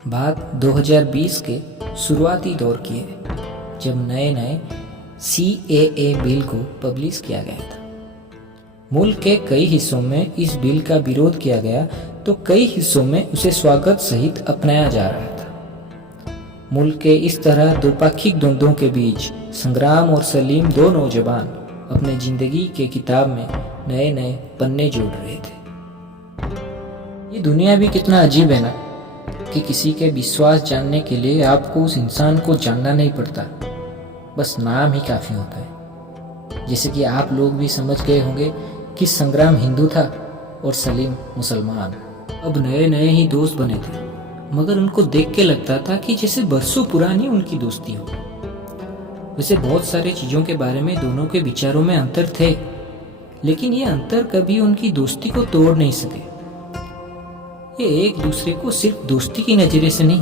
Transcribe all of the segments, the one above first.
बात 2020 के शुरुआती दौर की है, जब नए नए CAA बिल को पब्लिश किया गया था। मुल्क के कई हिस्सों में इस बिल का विरोध किया गया तो कई हिस्सों में उसे स्वागत सहित अपनाया जा रहा था। मुल्क के इस तरह द्विपाक्षिक द्वंद्वों के बीच संग्राम और सलीम, दो नौजवान, अपने जिंदगी के किताब में नए नए पन्ने जोड़ रहे थे। ये दुनिया भी कितना अजीब है ना, कि किसी के विश्वास जानने के लिए आपको उस इंसान को जानना नहीं पड़ता, बस नाम ही काफ़ी होता है। जैसे कि आप लोग भी समझ गए होंगे कि संग्राम हिंदू था और सलीम मुसलमान। अब नए नए ही दोस्त बने थे, मगर उनको देख के लगता था कि जैसे बरसों पुरानी उनकी दोस्ती हो। वैसे बहुत सारी चीज़ों के बारे में दोनों के विचारों में अंतर थे, लेकिन ये अंतर कभी उनकी दोस्ती को तोड़ नहीं सके। ये एक दूसरे को सिर्फ दोस्ती की नज़रिए से नहीं,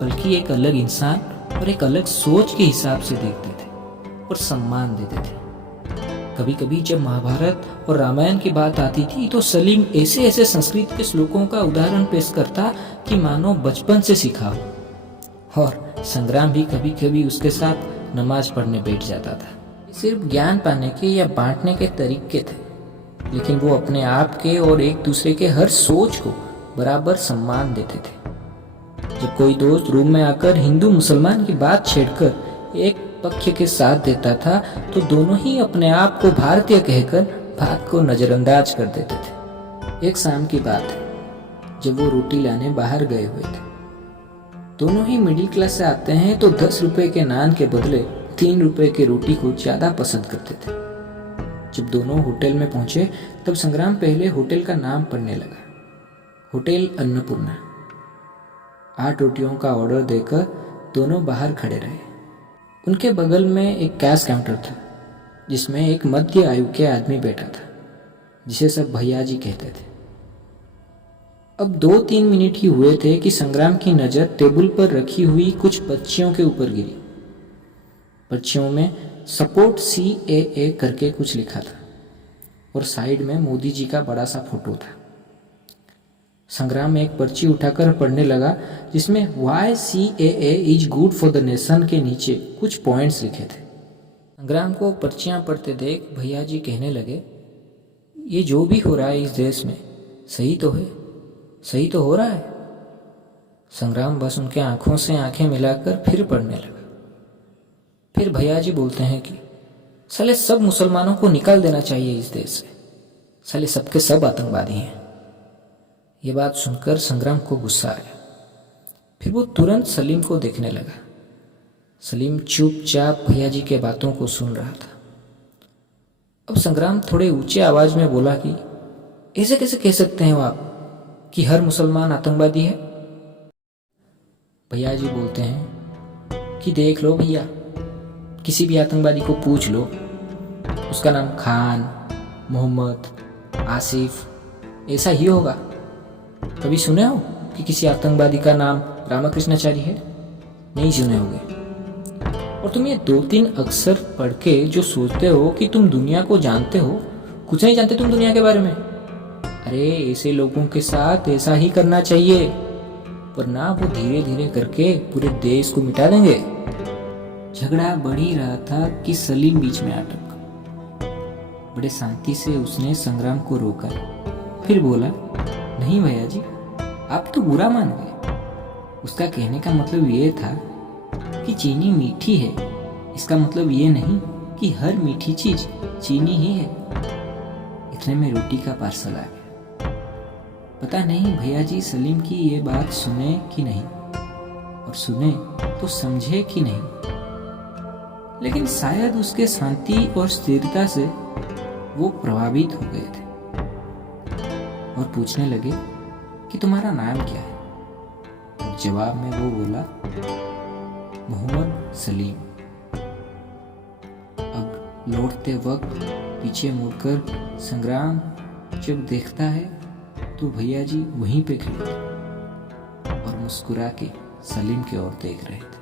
बल्कि एक अलग इंसान और एक अलग सोच के हिसाब से देखते थे और सम्मान देते थे। कभी कभी जब महाभारत और रामायण की बात आती थी तो सलीम ऐसे ऐसे संस्कृत के श्लोकों का उदाहरण पेश करता कि मानो बचपन से सीखा हो, और संग्राम भी कभी कभी उसके साथ नमाज पढ़ने बैठ जाता था। सिर्फ ज्ञान पाने के या बांटने के तरीके थे, लेकिन वो अपने आप के और एक दूसरे के हर सोच को बराबर सम्मान देते थे। जब कोई दोस्त रूम में आकर हिंदू मुसलमान की बात छेड़कर एक पक्ष के साथ देता था तो दोनों ही अपने आप को भारतीय कहकर बात को नजरअंदाज कर देते थे। एक शाम की बात है, जब वो रोटी लाने बाहर गए हुए थे। दोनों ही मिडिल क्लास से आते हैं तो 10 रुपए के नान के बदले 3 रुपए की रोटी को ज्यादा पसंद करते थे। जब दोनों होटल में पहुंचे तब संग्राम पहले होटल का नाम पढ़ने लगा, होटल अन्नपूर्णा। 8 रोटियों का ऑर्डर देकर दोनों बाहर खड़े रहे। उनके बगल में एक कैश काउंटर था, जिसमें एक मध्य आयु के आदमी बैठा था, जिसे सब भैया जी कहते थे। अब 2-3 मिनट ही हुए थे कि संग्राम की नज़र टेबल पर रखी हुई कुछ पर्चियों के ऊपर गिरी। पर्चियों में सपोर्ट CAA करके कुछ लिखा था और साइड में मोदी जी का बड़ा सा फोटो था। संग्राम एक पर्ची उठाकर पढ़ने लगा, जिसमें Why CAA is good for the nation के नीचे कुछ पॉइंट्स लिखे थे। संग्राम को पर्चियां पढ़ते देख भैया जी कहने लगे, ये जो भी हो रहा है इस देश में सही तो है, सही तो हो रहा है। संग्राम बस उनके आंखों से आंखें मिलाकर फिर पढ़ने लगा। फिर भैया जी बोलते हैं कि साले सब मुसलमानों को निकाल देना चाहिए इस देश से, साले सबके सब आतंकवादी हैं। ये बात सुनकर संग्राम को गुस्सा आया। फिर वो तुरंत सलीम को देखने लगा। सलीम चुपचाप भैया जी के बातों को सुन रहा था। अब संग्राम थोड़े ऊंचे आवाज में बोला कि ऐसे कैसे कह सकते हैं आप कि हर मुसलमान आतंकवादी है। भैया जी बोलते हैं कि देख लो भैया, किसी भी आतंकवादी को पूछ लो, उसका नाम खान, मोहम्मद, आसिफ ऐसा ही होगा। कभी सुने हो कि किसी आतंकवादी का नाम रामकृष्णाचारी है? नहीं सुने होंगे। और तुम ये 2-3 अक्षर पढ़ के जो सोचते हो कि तुम दुनिया को जानते हो, कुछ नहीं जानते तुम दुनिया के बारे में। अरे ऐसे लोगों के साथ ऐसा ही करना चाहिए, वरना वो धीरे धीरे करके पूरे देश को मिटा देंगे। झगड़ा बढ़ ही रहा था कि सलीम बीच में अटक। बड़े शांति से उसने संग्राम को रोका, फिर बोला, नहीं भैया जी, आप तो बुरा मान गए। उसका कहने का मतलब ये था कि चीनी मीठी है, इसका मतलब ये नहीं कि हर मीठी चीज चीनी ही है। इतने में रोटी का पार्सल आ गया। पता नहीं भैया जी सलीम की ये बात सुने कि नहीं, और सुने तो समझे कि नहीं, लेकिन शायद उसके शांति और स्थिरता से वो प्रभावित हो गए थे और पूछने लगे कि तुम्हारा नाम क्या है। और जवाब में वो बोला, मोहम्मद सलीम। अब लौटते वक्त पीछे मुड़कर संग्राम जब देखता है तो भैया जी वहीं पे खड़े थे और मुस्कुरा के सलीम की ओर देख रहे थे।